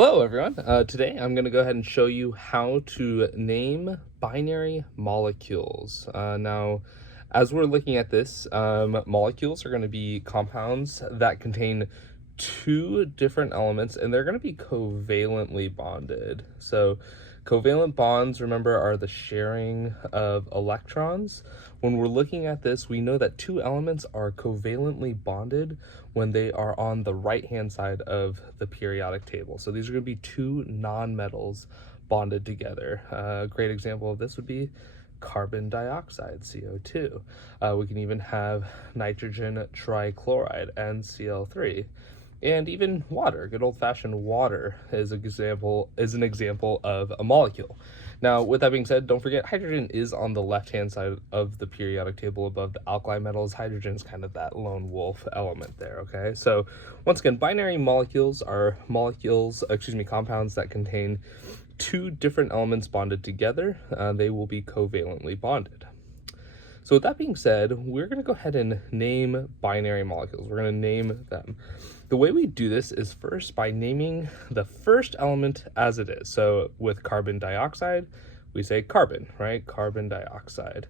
Hello everyone. Today I'm going to go ahead and show you how to name binary molecules. Now, as we're looking at this, molecules are going to be compounds that contain two different elements and they're going to be covalently bonded. So covalent bonds, remember, are the sharing of electrons. When we're looking at this, we know that two elements are covalently bonded when they are on the right-hand side of the periodic table. So these are going to be two nonmetals bonded together. A great example of this would be carbon dioxide, CO2. We can even have nitrogen trichloride, NCl3. And even water, good old-fashioned water, is an example of a molecule. Now, with that being said, don't forget hydrogen is on the left-hand side of the periodic table above the alkali metals. Hydrogen is kind of that lone wolf element there, okay? So once again, binary molecules are compounds that contain two different elements bonded together. They will be covalently bonded. So with that being said, we're going to go ahead and name binary molecules. We're going to name them. The way we do this is first by naming the first element as it is. So with carbon dioxide, we say carbon, right? Carbon dioxide.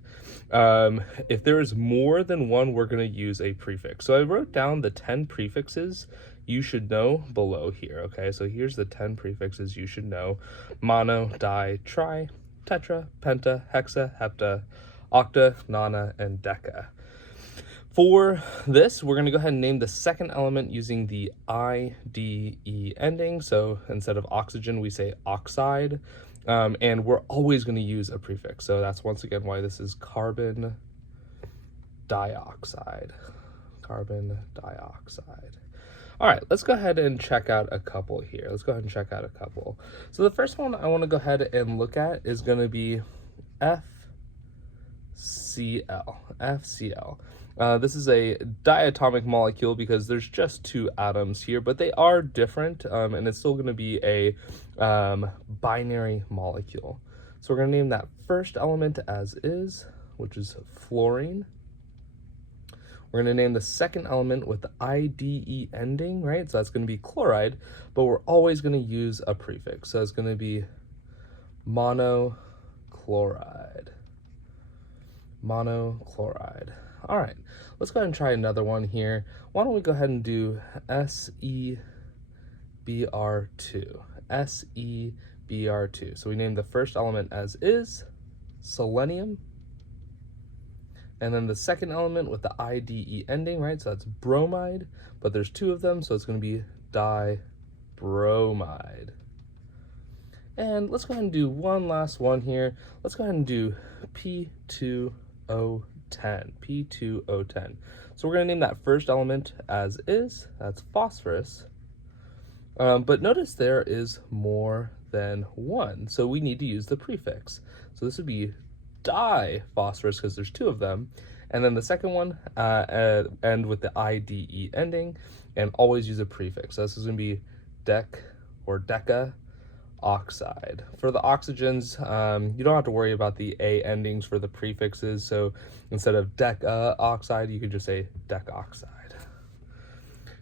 If there is more than one, we're going to use a prefix. So I wrote down the 10 prefixes you should know below here, okay? So here's the 10 prefixes you should know: mono, di, tri, tetra, penta, hexa, hepta, octa, nona, and deca. For this, we're going to go ahead and name the second element using the IDE ending. So instead of oxygen, we say oxide. And we're always going to use a prefix. So that's once again why this is carbon dioxide. Carbon dioxide. All right, let's go ahead and check out a couple here. So the first one I want to go ahead and look at is going to be FCl. This is a diatomic molecule because there's just two atoms here, but they are different, and it's still going to be a binary molecule. So we're going to name that first element as is, which is fluorine. We're going to name the second element with the IDE ending, right? So that's going to be chloride, but we're always going to use a prefix. So it's going to be monochloride. Monochloride. All right, let's go ahead and try another one here. Why don't we go ahead and do SeBr2. SeBr2. So we name the first element as is, selenium. And then the second element with the IDE ending, right? So that's bromide, but there's two of them, so it's going to be dibromide. And let's go ahead and do one last one here. Let's go ahead and do P2O10. P2O10. So we're going to name that first element as is. That's phosphorus. But notice there is more than one, so we need to use the prefix. So this would be diphosphorus because there's two of them. And then the second one, end with the IDE ending, and always use a prefix. So this is going to be dec or deca oxide. For the oxygens, you don't have to worry about the A endings for the prefixes. So instead of deca oxide, you could just say decoxide.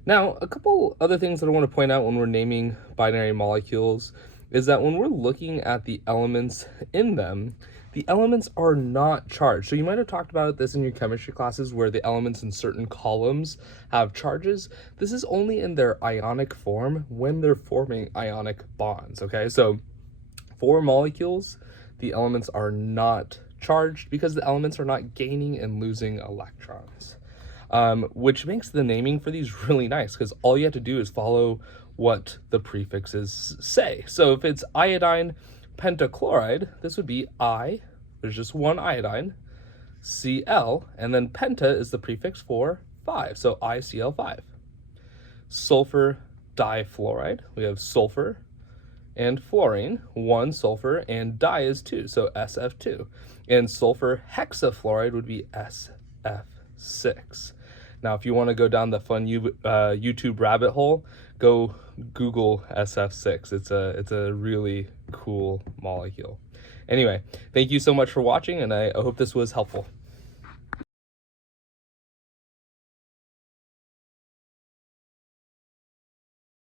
Now, a couple other things that I want to point out when we're naming binary molecules is that when we're looking at the elements in them, the elements are not charged. So you might have talked about this in your chemistry classes where the elements in certain columns have charges. This is only in their ionic form when they're forming ionic bonds, okay? So for molecules, the elements are not charged because the elements are not gaining and losing electrons, which makes the naming for these really nice because all you have to do is follow what the prefixes say. So if it's iodine pentachloride, this would be I, there's just one iodine, Cl, and then penta is the prefix for 5, so ICl5. Sulfur difluoride, we have sulfur and fluorine, 1 sulfur, and di is 2, so SF2. And sulfur hexafluoride would be SF6. Now, if you want to go down the fun YouTube rabbit hole, go Google SF6. It's a really cool molecule. Anyway, thank you so much for watching, and I hope this was helpful.